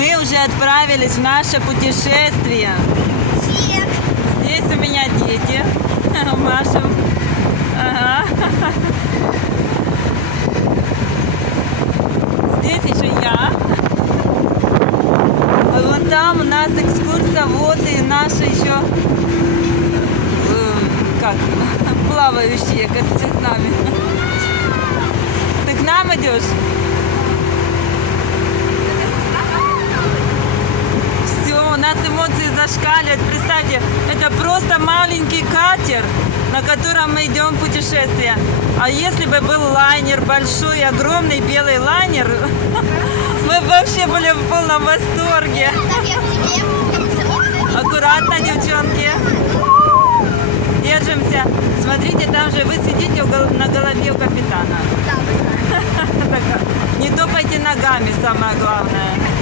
Мы уже отправились в наше путешествие. Всех. Здесь у меня дети. Маша. Ага. Здесь еще я. А вон там у нас экскурсоводы, наши еще как плавающие, как с нами. Ты к нам идешь? Все, у нас эмоции зашкаливают. Представьте, это просто маленький катер, на котором мы идем в путешествие. А если бы был лайнер, большой, огромный белый лайнер, мы бы вообще были в полном восторге. Аккуратно, девчонки. Держимся. Смотрите, там же вы сидите на голове у капитана. Не топайте ногами, самое главное.